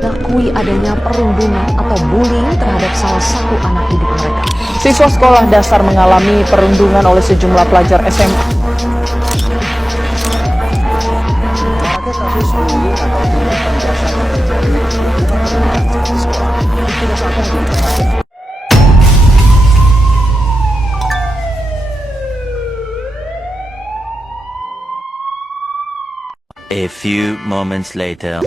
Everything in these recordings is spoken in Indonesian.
mengakui adanya perundungan atau bullying terhadap salah satu anak didik mereka. Siswa sekolah dasar mengalami perundungan oleh sejumlah pelajar SMA. Kasus bullying atau tindak penindasan yang terjadi di lingkungan pendidikan seperti sekolah tidak seakan menjadi perhatian. A few moments later.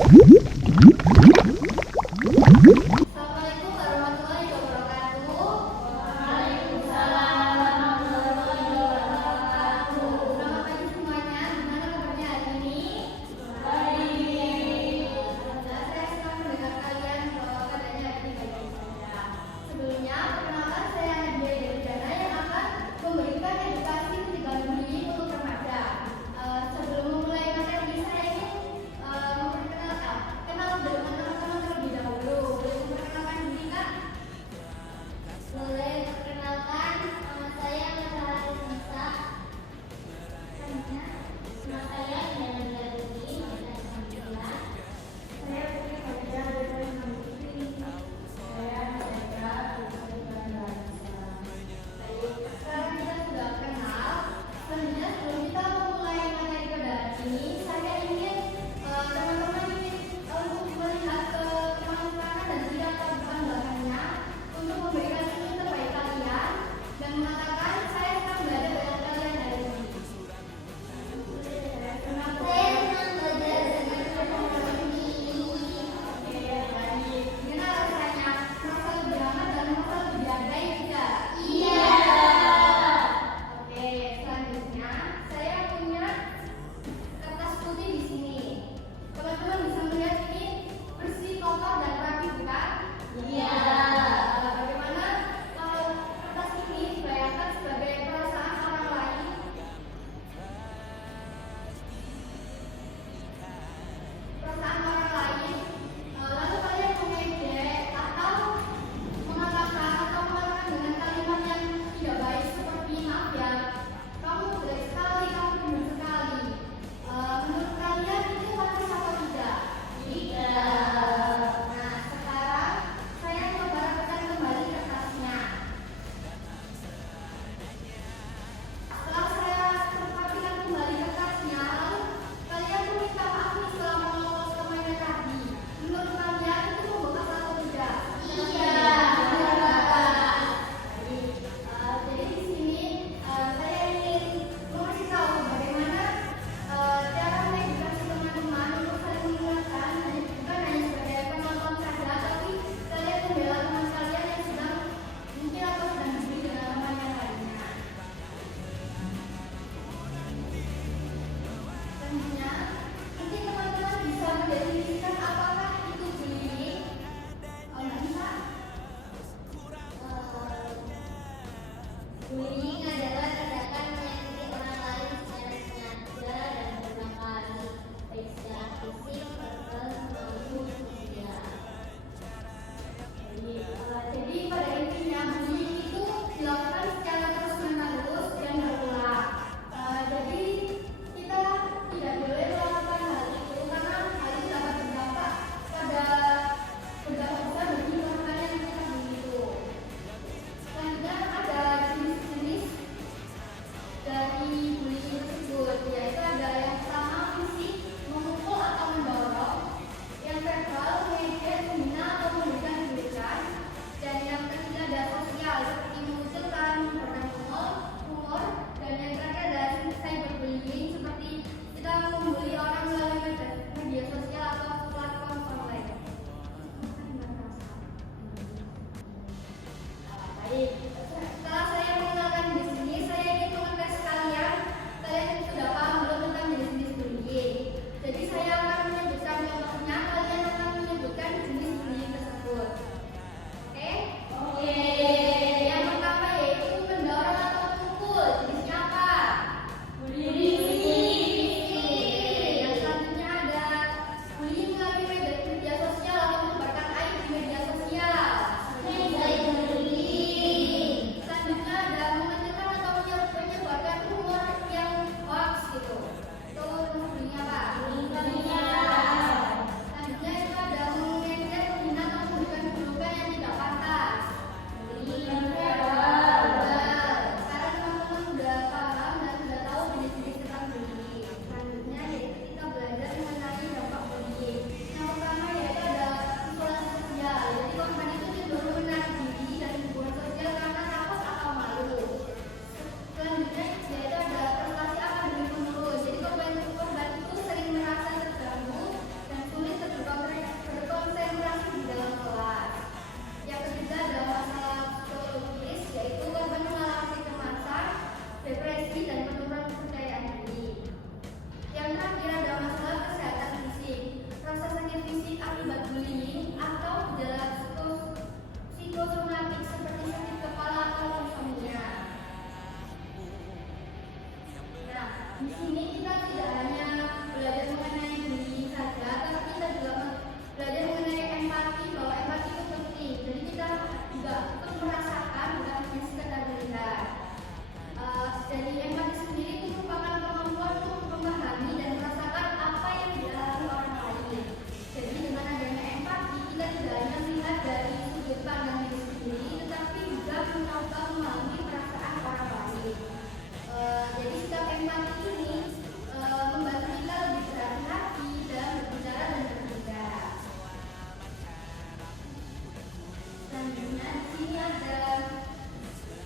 selanjutnya di sini ada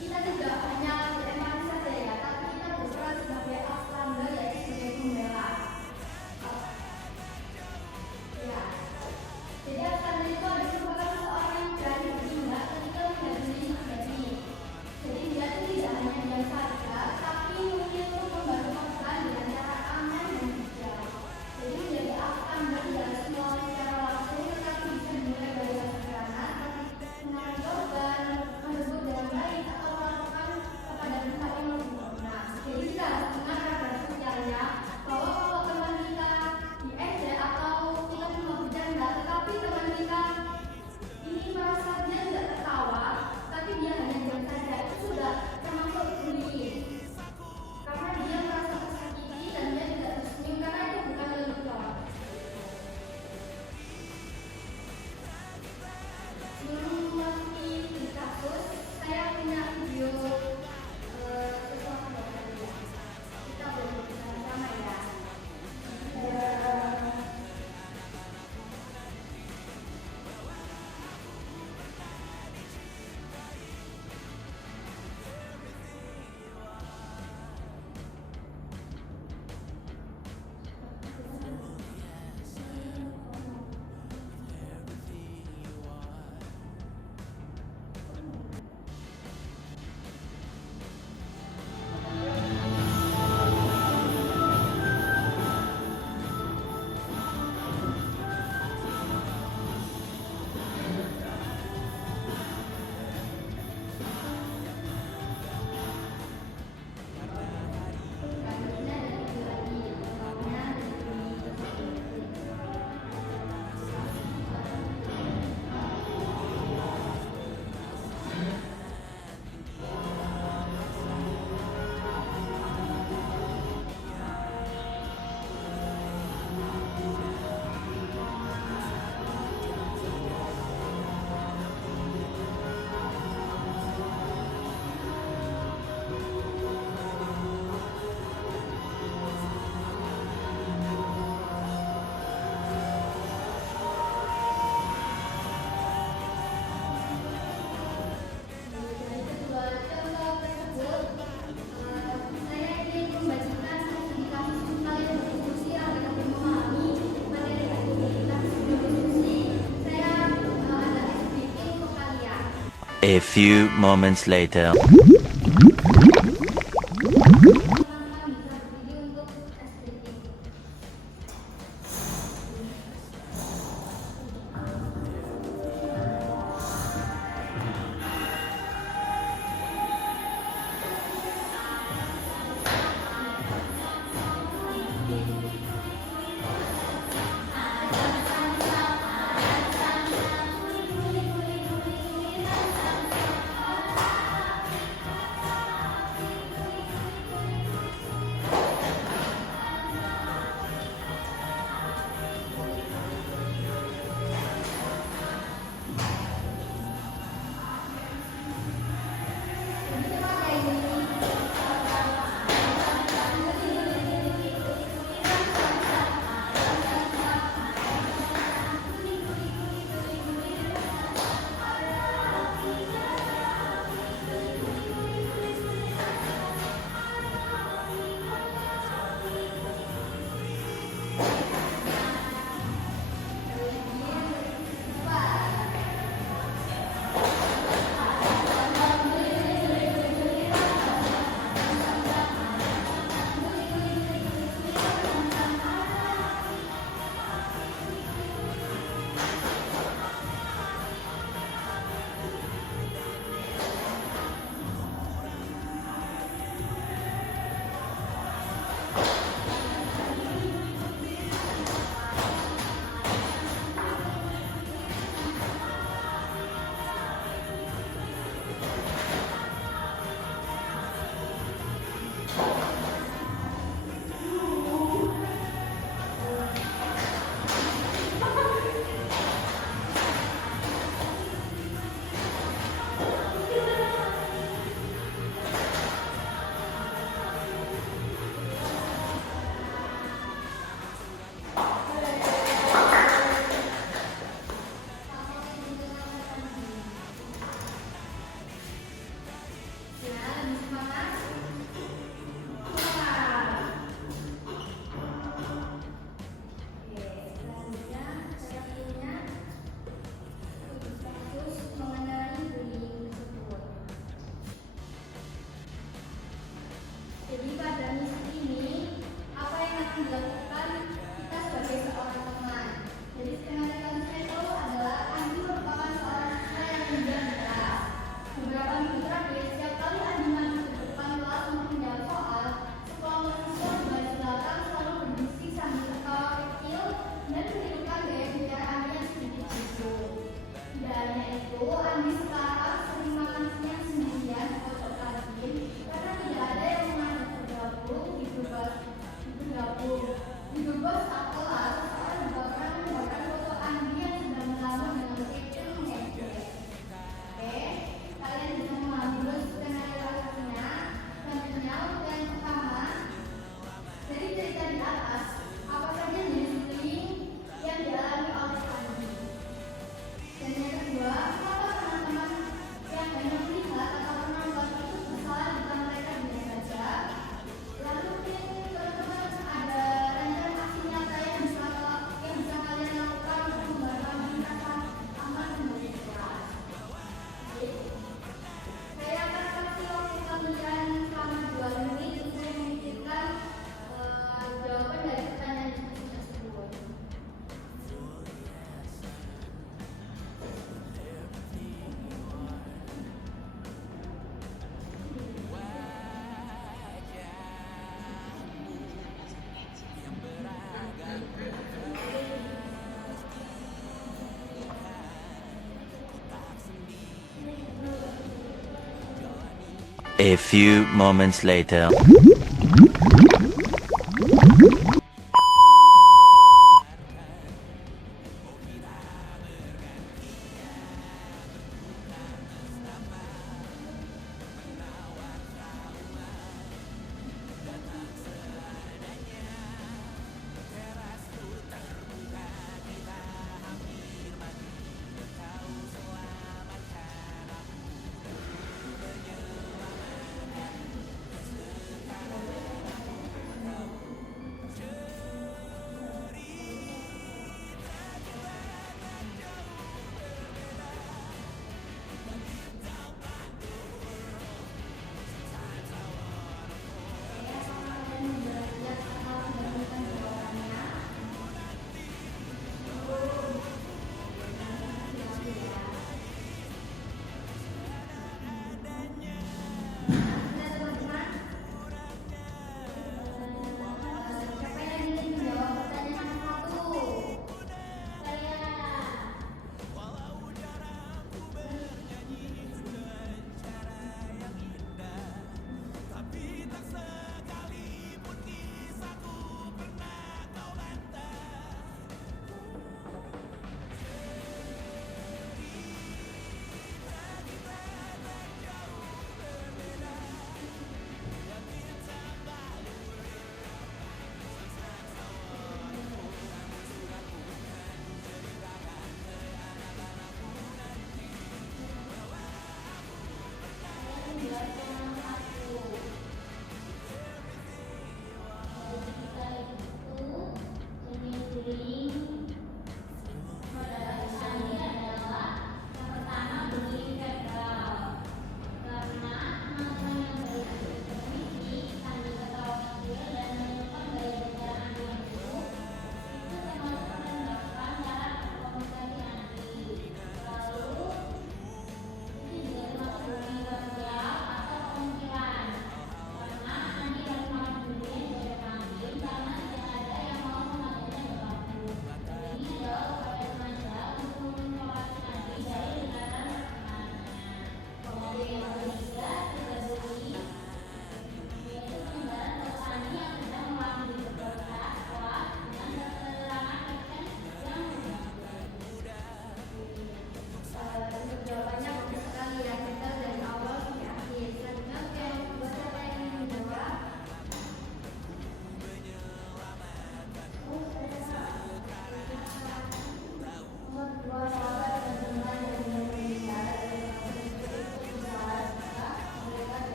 kita tidak hanya berempati saja ya, tapi kita berperan sebagai outlander yaitu sebagai pembela. Ya, jadi outlander itu ada merupakan seorang yang berani bertindak ketika menghadapi terjadi. Jadi dia itu tidak hanya diam saja, tapi mungkin untuk membantu korban dengan cara aman dan bijak. Jadi menjadi outlander tidak harus melalui secara langsung, tetapi bisa dimulai dari yang sederhana seperti menangani korban, merebut dengan baik atau melakukan kepada pihak yang lebih berwenang. Jadi kita harus ingat pada sosialnya bahwa kalau teman kita diejek atau kita cuma bercanda, tetapi teman kita ini merasa dia tidak tertawa, tapi dia hanya diam saja, itu sudah termasuk bullying. Karena dia merasa tersakiti dan dia tidak tersenyum karena itu bukan lelucon. Sebelum memasuki kasus, saya punya video sesuatu dari saya. Kita boleh bersama-sama ya. Dari kedua contoh tersebut, saya ingin membagikan strategi kami sekali berdiskusi agar dapat memahami materi aktivitas sebelum diskusi. Saya ada SPP untuk kalian. A few moments later. Teman-teman bisa berdiri untuk SPP. A few moments later.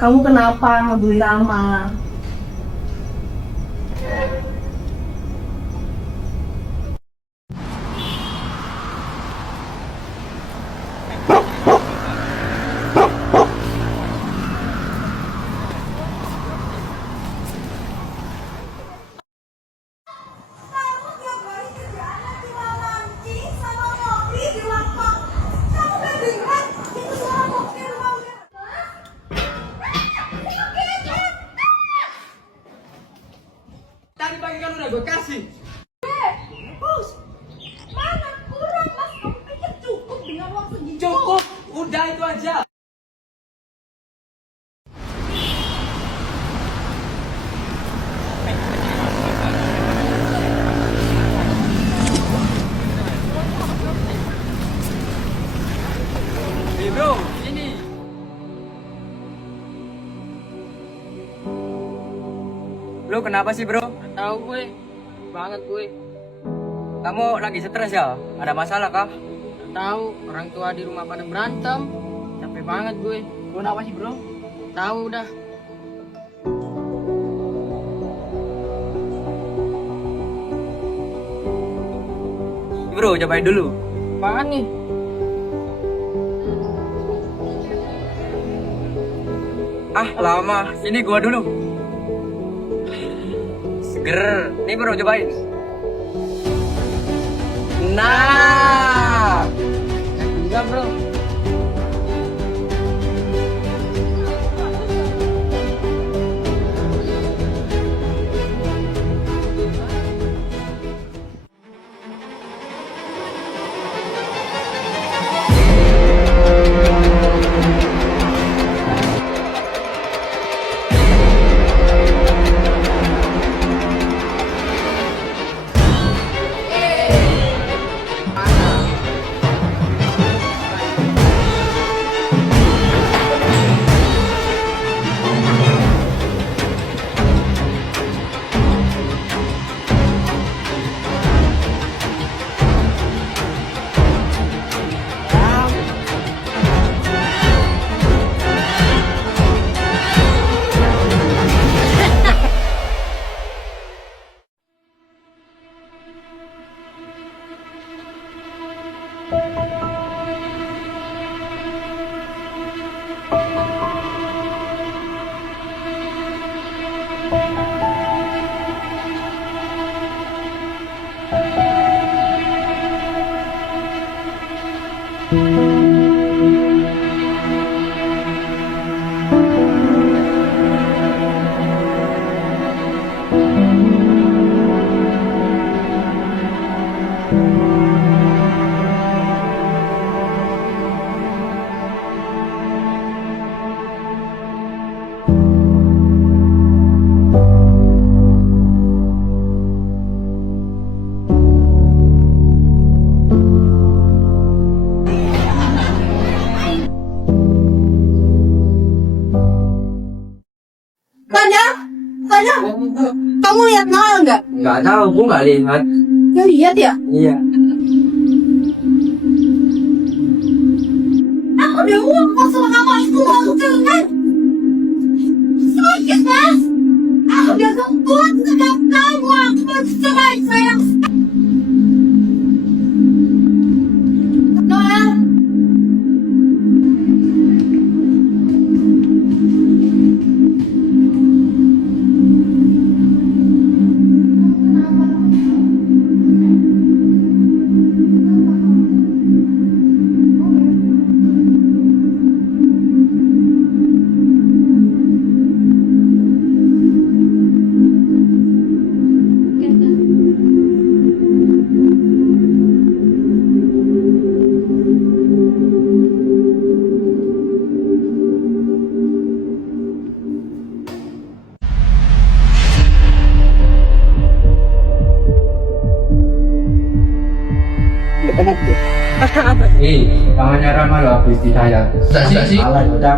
Kamu kenapa ngebully Rama? Tadi pagi kan udah gue kasih. Mana kurang mas? Kamu pikir cukup dengan uang segitu? Cukup, udah itu aja. Hey bro, ini. Lo kenapa sih bro? Tahu gue, banget gue. Kamu lagi stres ya? Ada masalah kah? Tahu orang tua di rumah pada berantem, capek banget gue. Gue kenapa sih bro? Tahu udah. Bro, cobain dulu. Apaan nih? Ah, lama. Sini gua dulu. Seger. Nih bro, cobain. Nah. Enggak bro. Tanya, kamu lihat Noel nggak? Nggak tahu, gua nggak lihat. Ya lihat ya. Iya. Aku udah ngomong sama kamu, aku mau kan? Sakit mas. Aku udah ngebut sama kamu, aku mau cerai sayang. Noel. Tangannya Rama lo habis di saya. Sudah sih. Alah, udah.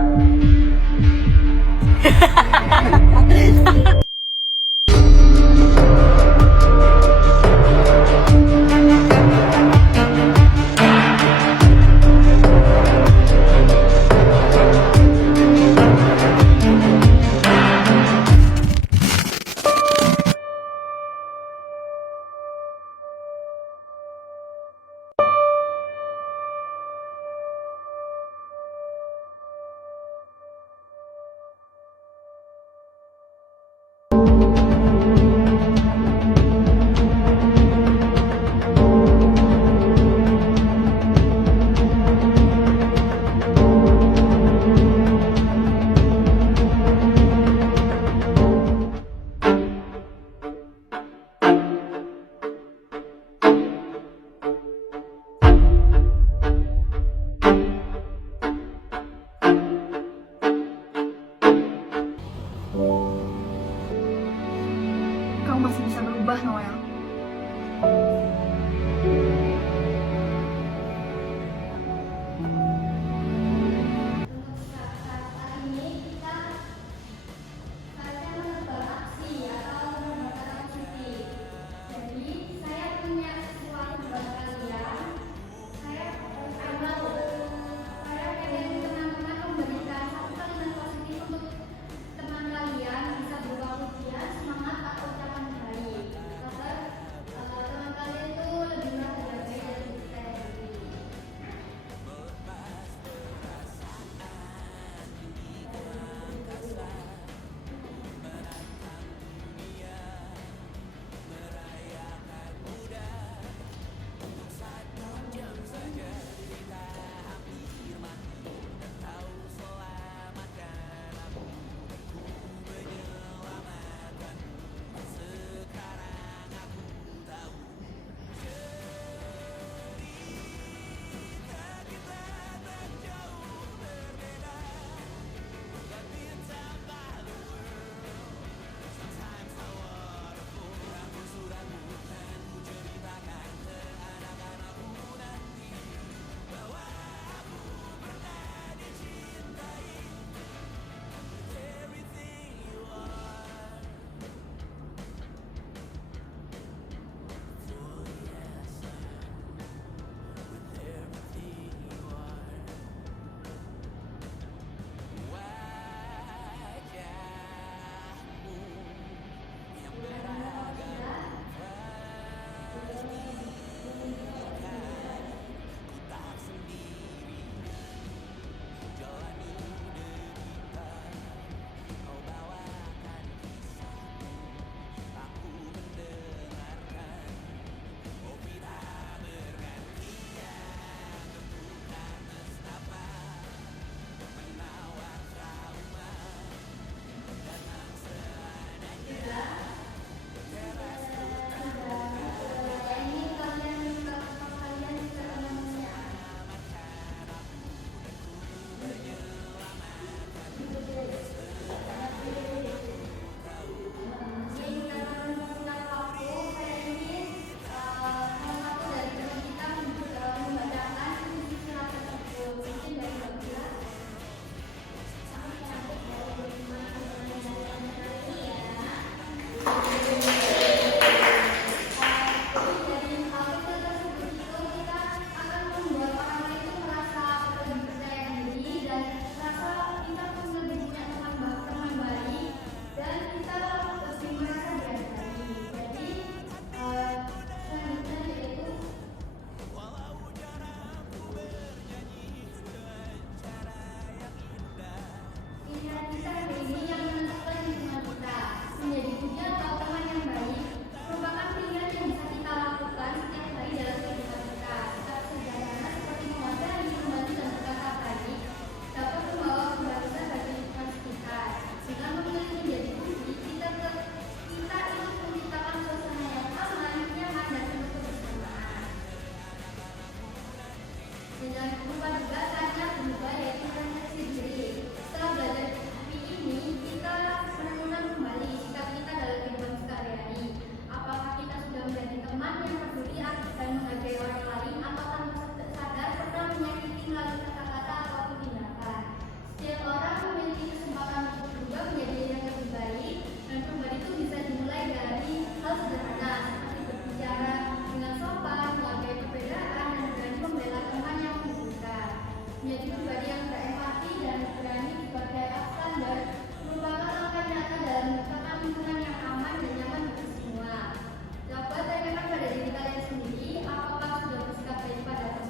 berubah, Noel. Untuk saat ini kita saatnya beraksi atau membakar cuti. Jadi saya punya sesuatu buat kalian. Saya pengen teman-teman memberikan satu kalimat positif untuk teman kalian, bisa berupa pujian, semangat atau ucapan baik. Agar teman kalian itu lebih merasa baik dan lebih percaya diri. Menjadi pribadi yang berempati dan berani sebagai standar merupakan langkah nyata dalam menciptakan lingkungan yang aman dan nyaman bagi semua. Coba tanyakan pada diri kalian sendiri, apakah sudah bersikap baik pada